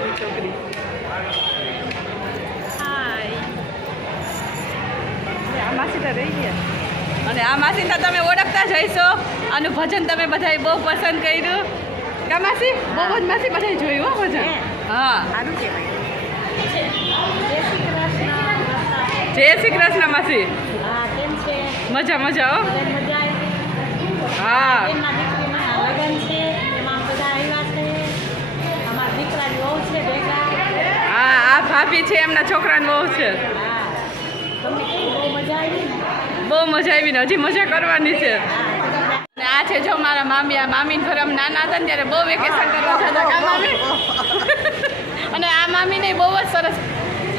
માસીની છોકરી. હાય. આ માસી તો રહી ગયા. અને આ માસીને તમે ઓળખતા જ હશો. આનું ભજન તમે બધાએ બહુ પસંદ કર્યું. કા માસી? બહુ જ માસી બધાએ જોયું હો ભજન. હા સારું કહેવાય. જય શ્રી કૃષ્ણ માસી. હા કેમ છે? મજા મજા હો. મજા હા એમના દીકરીના લગ્ન છે એમાં બધા આવ્યા છે. અમારા દીકરાની વહુ છે ભેગા. હા આ ભાભી છે એમના છોકરાની વહુ છે. હા તમને કેવી બહુ મજા આવી ને? બહુ મજા આવી ને હજી મજા કરવાની છે. અને આ છે જો મારા મામી. આ મામીને ઘરે અમે નાના હતા ને ત્યારે બહુ વેકેશન કરવા જતા કા મામી. અને આ મામીને બહુ જ સરસ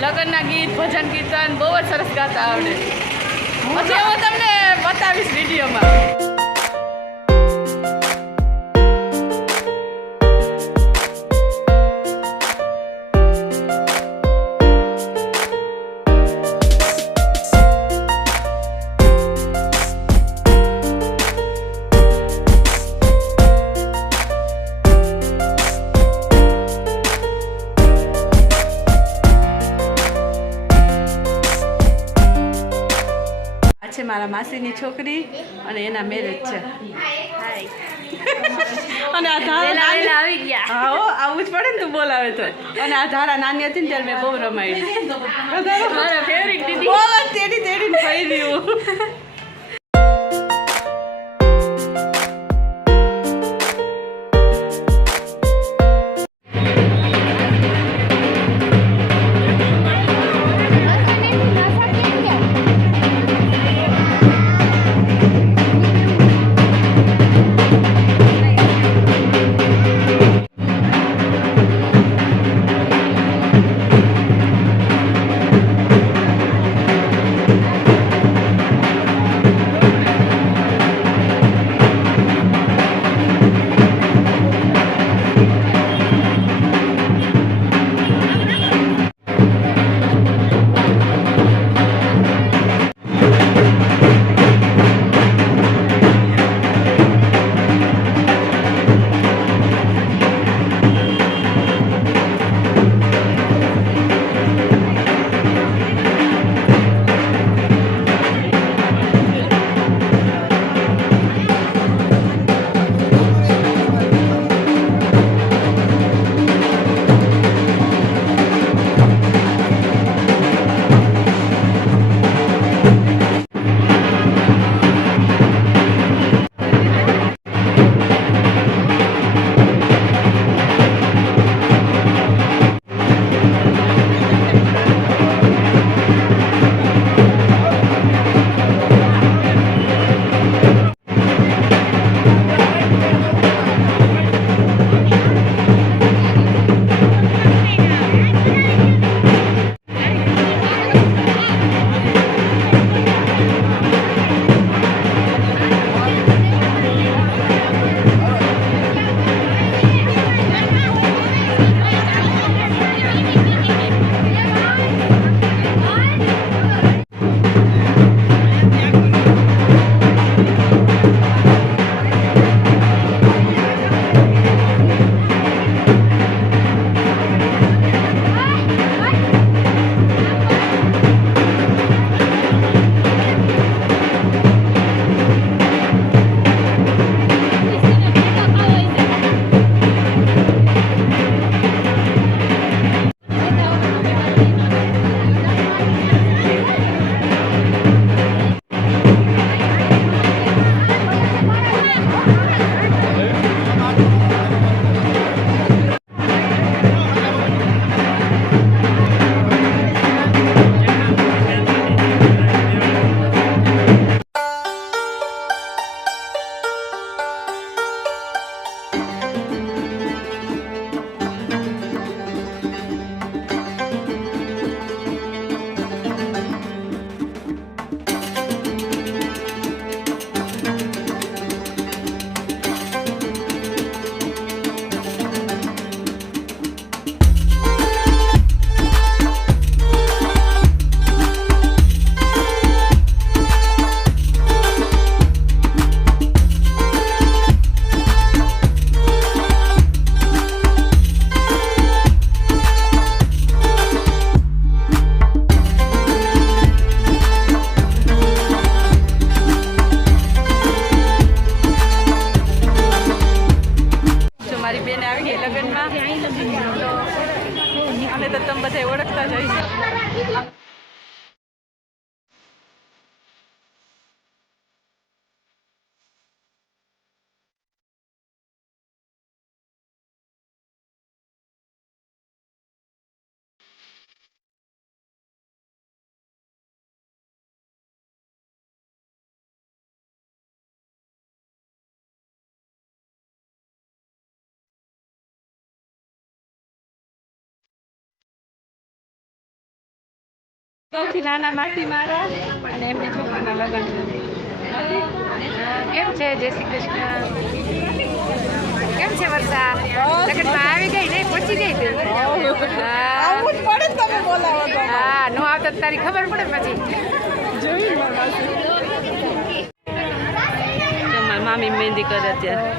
લગ્નના ગીત ભજન કીર્તન બહુ જ સરસ ગાતા આવડે. પછી હું તમને બતાવીશ વિડીયોમાં. છે મારા માસીની છોકરી અને એના મેરેજ છે. અને આ ધારા આવી ગયા. હા હો આવું જ પડે ને તું બોલાવે તો. અને આ ધારા નાની હતી ને ત્યારે મેં બહુ રમાડી. મારા ફેવરિટ દીદી બહુ જ તેડી તેડીને ફરી રહ્યું. મને તો તમે બધા ઓળખતા જ હશો. સૌથી નાના માસી મારા અને એમની છોકરીના લગ્ન છે. કેમ છે? જય શ્રી કૃષ્ણ. કેમ છે વર્ષા? લગ્નમાં આવી ગઈ ને પહોંચી ગઈ તું? હા, નો આવતા તારી ખબર પડે પછી. મારી મામી મહેંદી કરે અત્યારે.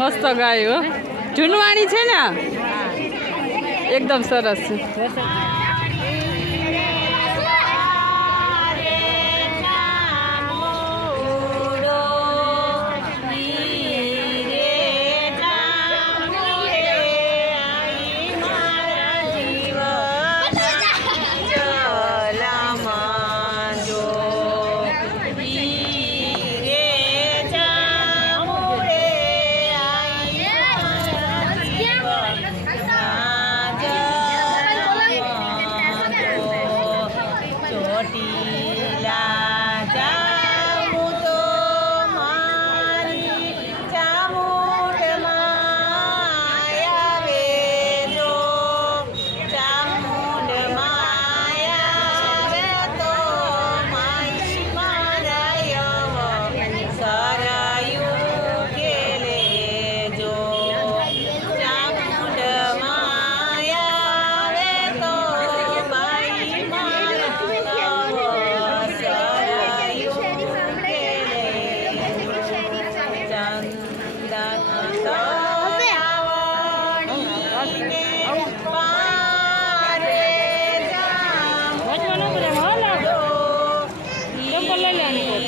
મસ્ત ગાયું. જૂનવાણી છે ને, એકદમ સરસ છે. લઈ લેવાની.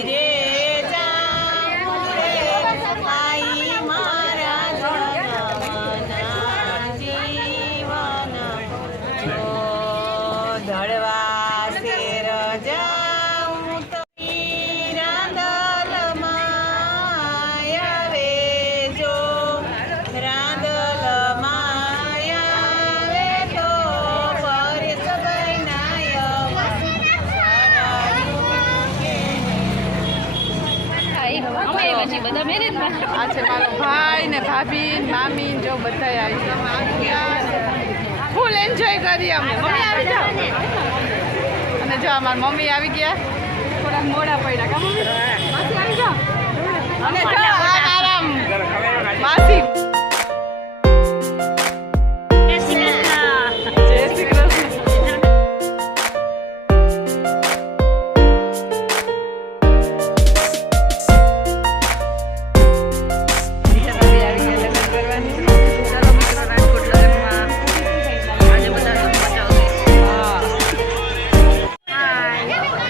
પછી બધા મેરેજમાં. આ છે મારો ભાઈ ને ભાભી ને મામી ને જો બધા આવી ગયા ફૂલ એન્જોય કરી અમે મમ્મી આવી જાઓ અને જો અમારા મમ્મી આવી ગયા થોડાક મોડા પડ્યા કા મમ્મી માસી આવી જાઓ અને જો આ મારા માસી જય શ્રી કૃષ્ણ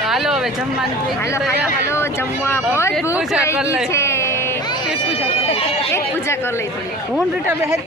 હાલો હવે જમવાનું થઈ ગયું હાલો જમવા બહુ પેટ ભૂખ પૂજા કર લાગી લે. છે. પેટ પૂજા કરો. એક પૂજા કરી લઈ થોડી. હું રીટા બેહે